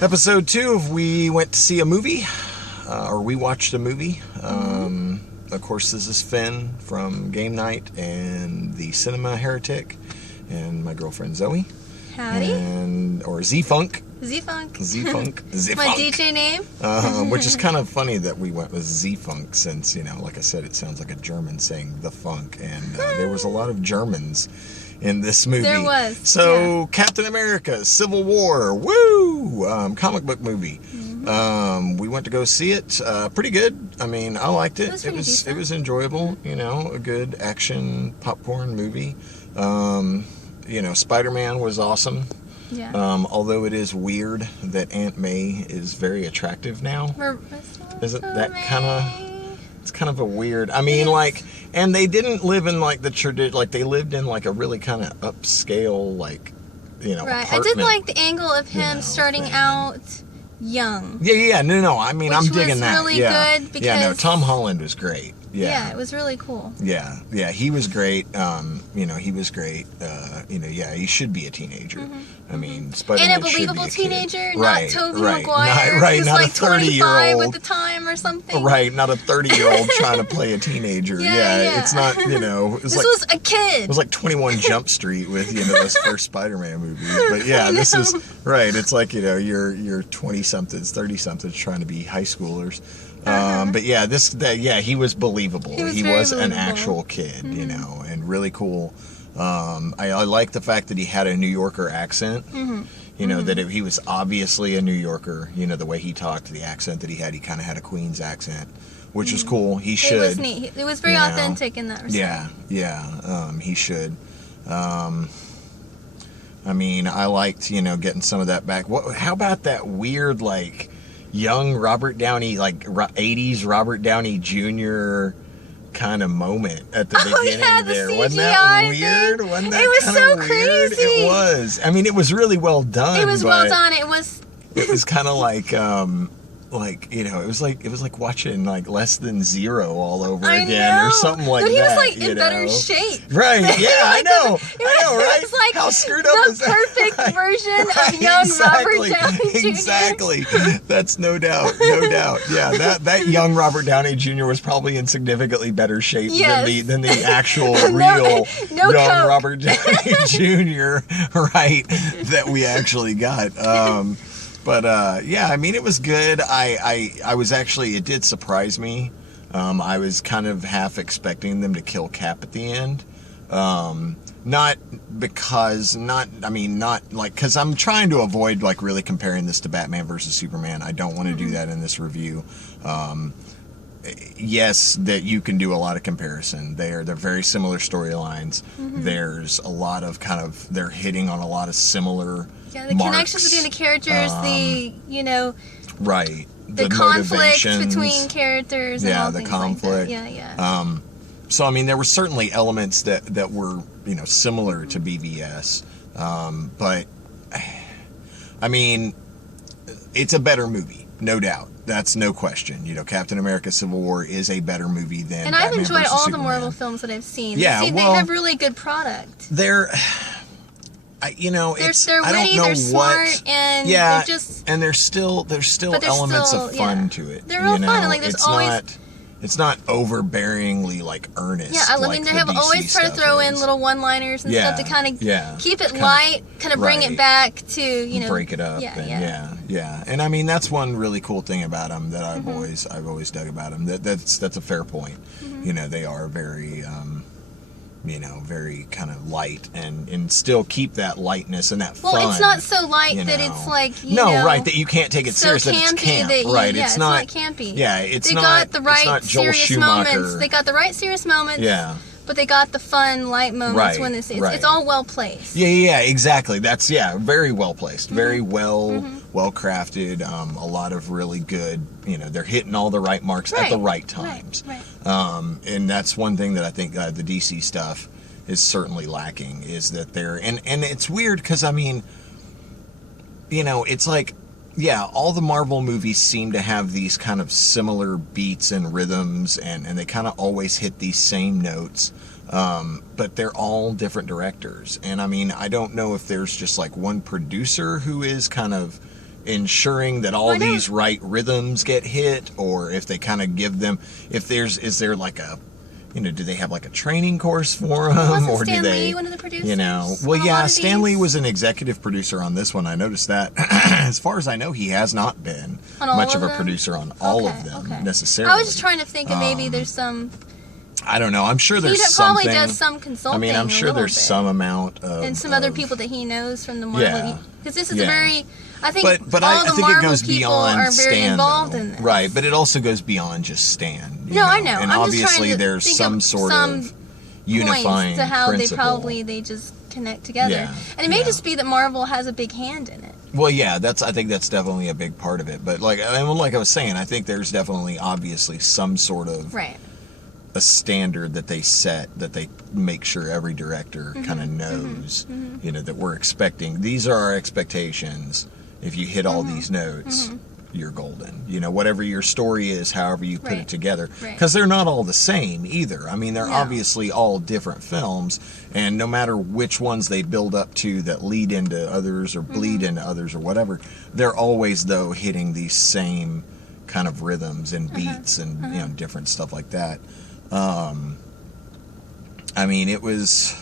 Episode 2 of we went to see a movie, or we watched a movie. Of course, this is Finn from Game Night and the Cinema Heretic, and my girlfriend Zoe. Howdy. Or Z-Funk. Z-Funk. Z-Funk. Z-Funk. My DJ name. Which is kind of funny that we went with Z-Funk since, like I said, it sounds like a German saying the funk, and there was a lot of Germans in this movie. There was. So, yeah. Captain America, Civil War, woo! Comic book movie. We went to go see it. Pretty good. I mean, I liked it. It was enjoyable. A good action popcorn movie. SpiderMan was awesome. Yeah. Although it is weird that Aunt May is very attractive now. Isn't that kind of? It's kind of a weird. I mean, and they didn't live in the tradition. They lived in a really kind of upscale, Right. apartment, I did like the angle of him starting out young. Yeah. No. I mean, I'm digging that. Which was really good because Tom Holland was great. Yeah, it was really cool. Yeah, he was great. He was great. He should be a teenager. I mean, Spider-Man and a believable teenager, not Tobey Maguire, who's not like a 30-year-old at the time or something. Right, not a 30-year-old trying to play a teenager. Yeah, it's not. It was was a kid. It was like 21 Jump Street with those first Spider-Man movies. But yeah, this is right. It's like your 20-somethings, 30-somethings trying to be high schoolers. But yeah, he was believable. He was an actual kid, and really cool. I like the fact that he had a New Yorker accent. That he was obviously a New Yorker. The way he talked, the accent that he kind of had a Queens accent, which was cool. He should. It was neat. It was very authentic in that respect. Yeah. He should. I mean, I liked getting some of that back. How about that weird young Robert Downey, 80s Robert Downey Jr. kind of moment at the beginning there. Wasn't that weird? Wasn't that it was so weird? crazy. It was. I mean, it was really well done. It was well done. It was kind of it was like watching Less Than Zero all over again or something like that. But he was in better shape. Right? Yeah, I know. Right? It was how screwed up is that? The perfect version of young Robert Downey Jr. Exactly. That's no doubt. Yeah, that young Robert Downey Jr. was probably in significantly better shape than the actual real young Robert Downey Jr. Right? That we actually got. But I mean, it was good. I was actually, it did surprise me. I was kind of half expecting them to kill Cap at the end. Because I'm trying to avoid really comparing this to Batman versus Superman. I don't want to do that in this review. Yes, that you can do a lot of comparison. They're very similar storylines. There's a lot of they're hitting on a lot of similar the marks. Connections between the characters, right, the conflict between characters, and all the things conflict. Like that. So I mean, there were certainly elements that were similar to BVS, but I mean, it's a better movie, no doubt. That's no question. Captain America: Civil War is a better movie than. And Batman I've enjoyed all Superman. the Marvel films that I've seen. Yeah, they have really good product. They're they're I don't witty, know they're smart, and they're just. And there's still elements of fun to it. They're real fun, and there's always. It's not overbearingly earnest. Yeah, I mean, they have always tried to throw in little one-liners and stuff to kind of keep it light, kind of bring it back to break it up. Yeah. And I mean, that's one really cool thing about them that I've always dug about them. That's a fair point. They are very very kind of light and still keep that lightness and that fun. Well, it's not so light that it's right, that you can't take it serious. So it's camp, right? It's not campy. Yeah, it's they not. Got the right it's not Joel serious Schumacher. Moments. They got the right serious moments. Yeah. But they got the fun, light moments when it's all well placed. Yeah, exactly. That's very well placed, very well crafted. A lot of really good. They're hitting all the right marks at the right times. Right. And that's one thing that I think the DC stuff is certainly lacking, is that they're and it's weird because I mean, it's all the Marvel movies seem to have these kind of similar beats and rhythms, and they kind of always hit these same notes, but they're all different directors. And I mean, I don't know if there's just one producer who is kind of ensuring that all these right rhythms get hit, or if they kind of give them, is there like a, you know, do they have like a training course for them, or do they, one of the producers, you know, well, yeah, Stan Lee was an executive producer on this one. I noticed that. As far as I know, he has not been much of a producer on all of them necessarily. I was just trying to think of maybe there's some. I don't know. I'm sure there's probably something. Does some consulting. I mean, I'm sure there's some amount of, and some other people that he knows from the Marvel. Because this is a very, I think, but all I the think Marvel it goes people beyond are very Stan, involved though. in this. Right, but it also goes beyond just Stan. No, I know. And I'm obviously just trying to there's think some of sort of unifying to how principle. they just connect together. Yeah, and it may just be that Marvel has a big hand in it. Well, yeah, I think that's definitely a big part of it. But like I was saying, I think there's definitely obviously some sort of a standard that they set, that they make sure every director kind of knows, you know, that we're expecting. These are our expectations. If you hit all these notes, you're golden. You know, whatever your story is, however you put it together. Because they're not all the same either. I mean, they're obviously all different films, and no matter which ones they build up to that lead into others or bleed into others or whatever, they're always, though, hitting these same kind of rhythms and beats and, you know, different stuff like that. I mean, it was,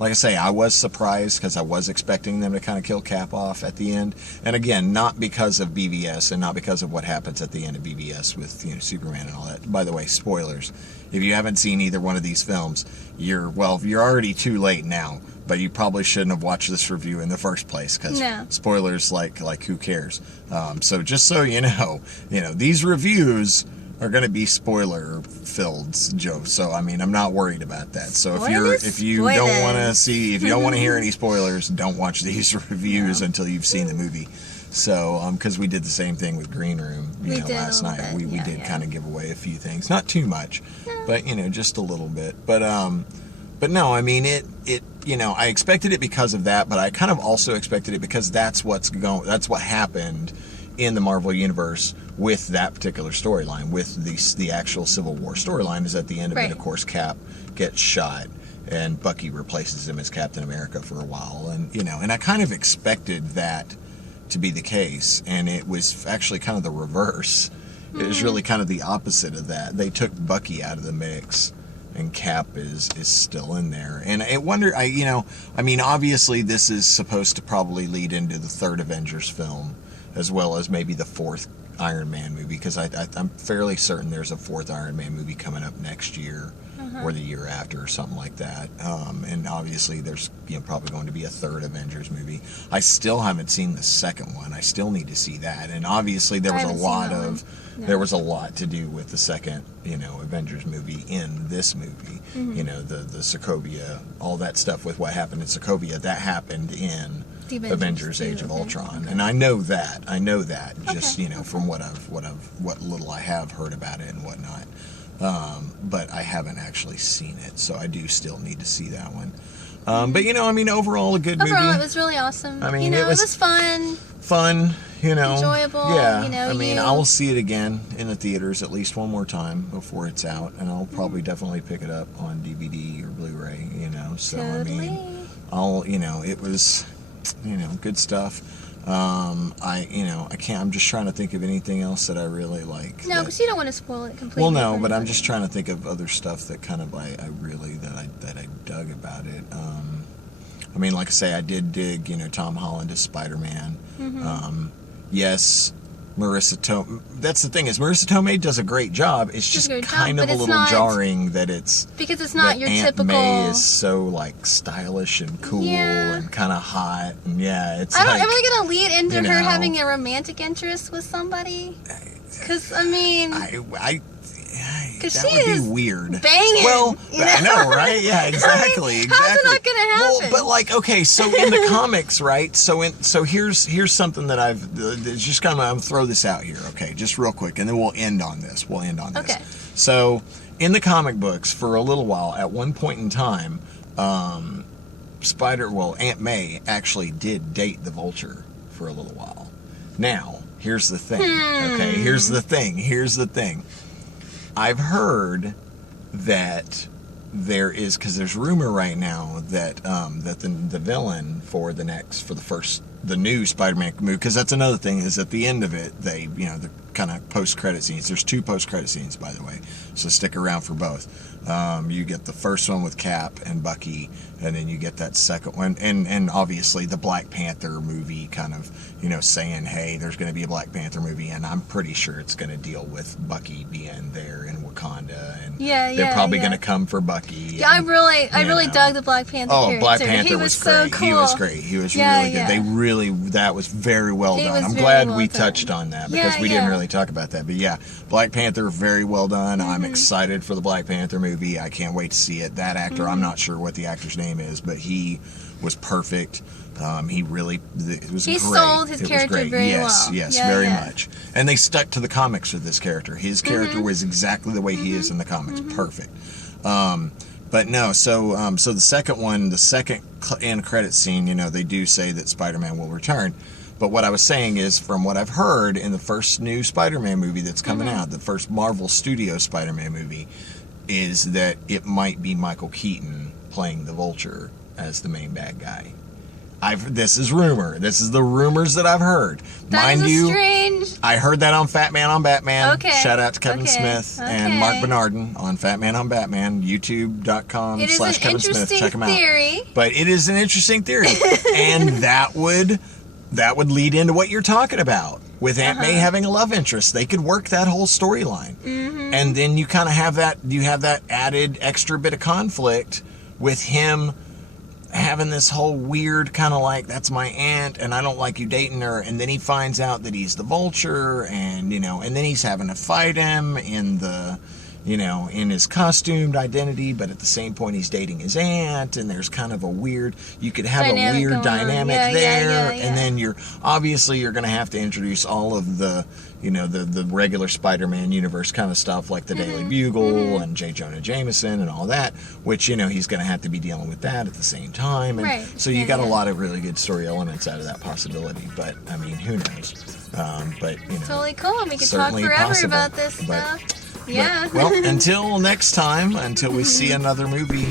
like I say, I was surprised because I was expecting them to kind of kill Cap off at the end. And again, not because of BVS and not because of what happens at the end of BVS with, you know, Superman and all that. By the way, spoilers. If you haven't seen either one of these films, you're already too late now. But you probably shouldn't have watched this review in the first place because spoilers, like who cares? So just so you know, these reviews are going to be spoiler-filled, Joe. So I mean, I'm not worried about that. So if you don't want to hear any spoilers, don't watch these reviews until you've seen the movie. So because we did the same thing with Green Room, last night. We did kind of give away a few things, not too much, but just a little bit. But no, I mean it. I expected it because of that, but I kind of also expected it because that's what happened in the Marvel Universe with that particular storyline, with the actual Civil War storyline. Is at the end of it, of course, Cap gets shot, and Bucky replaces him as Captain America for a while, and I kind of expected that to be the case, and it was actually kind of the reverse. It was really kind of the opposite of that. They took Bucky out of the mix, and Cap is still in there. And I wonder, I mean, obviously this is supposed to probably lead into the third Avengers film, as well as maybe the fourth Iron Man movie, because I'm fairly certain there's a fourth Iron Man movie coming up next year or the year after or something like that. And obviously there's probably going to be a third Avengers movie. I still haven't seen the second one. I still need to see that. And obviously there was a lot to do with the second Avengers movie in this movie. The Sokovia, all that stuff with what happened in Sokovia, that happened in Avengers Age of Ultron, and I know that just from what little I have heard about it and whatnot, but I haven't actually seen it, so I do still need to see that one. But I mean, overall a good movie. Overall, it was really awesome. I mean, it was fun, enjoyable. Yeah, I mean, I will see it again in the theaters at least one more time before it's out, and I'll probably definitely pick it up on DVD or Blu-ray. So totally. I mean, it was. Good stuff. I'm just trying to think of anything else that I really like. No, because you don't want to spoil it completely. Well, no, but I'm just trying to think of other stuff that kind of I dug about it. I mean, like I say, I did dig, Tom Holland as SpiderMan. Yes, Marisa Tomei. That's the thing, is Marisa Tomei does a great job. It's just kind of a little jarring that it's because it's not your Aunt typical. May is so like stylish and cool and kind of hot, and it's. Am I gonna lead into her having a romantic interest with somebody? Because I mean, that would be weird. Banging. Well, I know, right? Yeah, exactly. How's it not gonna happen? Well, but like, okay, so in the comics, right? So here's something that it's just kind of, I'm gonna throw this out here, okay, just real quick, and then we'll end on this. Okay. So in the comic books, for a little while, at one point in time, Aunt May actually did date the Vulture for a little while. Now, here's the thing. Okay, here's the thing. I've heard that because there's rumor right now that the villain for the first the new Spider-Man movie, because that's another thing, is at the end of it, they, the kind of post-credit scenes. There's 2 post-credit scenes, by the way, so stick around for both. You get the first one with Cap and Bucky, and then you get that second one, and obviously the Black Panther movie kind of, saying, hey, there's going to be a Black Panther movie, and I'm pretty sure it's going to deal with Bucky being there in Wakanda, and they're probably going to come for Bucky. Yeah, I really dug the Black Panther character. Black Panther was great. So cool. He was great. He was really good. That was very well done. I'm glad we touched on that, because we didn't really talk about that. But yeah, Black Panther, very well done. I'm excited for the Black Panther movie. I can't wait to see it. That actor, I'm not sure what the actor's name is, but he was perfect. He really, it was great. He sold his character very well. Yes, very much. And they stuck to the comics with this character. His character was exactly the way he is in the comics. Perfect. But no, so the second one, the second end credit scene, they do say that Spider-Man will return. But what I was saying is, from what I've heard, in the first new Spider-Man movie that's coming out, the first Marvel Studios Spider-Man movie, is that it might be Michael Keaton playing the Vulture as the main bad guy. This is rumor. This is the rumors that I've heard. Mind you, strange. I heard that on Fat Man on Batman. Okay. Shout out to Kevin Smith and Mark Bernardin on Fat Man on Batman. YouTube.com/Kevin Smith. Check him out. But it is an interesting theory, and that would lead into what you're talking about with Aunt May having a love interest. They could work that whole storyline, and then you kind of have that. You have that added extra bit of conflict with him having this whole weird kind of like, that's my aunt and I don't like you dating her, and then he finds out that he's the Vulture, and and then he's having to fight him in the in his costumed identity, but at the same point he's dating his aunt, and there's kind of a weird, you could have a weird dynamic there, and then you're going to have to introduce all of the the regular Spider-Man universe kind of stuff, like the Daily Bugle and J. Jonah Jameson and all that, which he's going to have to be dealing with that at the same time, and so you got a lot of really good story elements out of that possibility. But I mean, who knows? But totally cool. We could talk forever about this stuff. Well, until next time, until we see another movie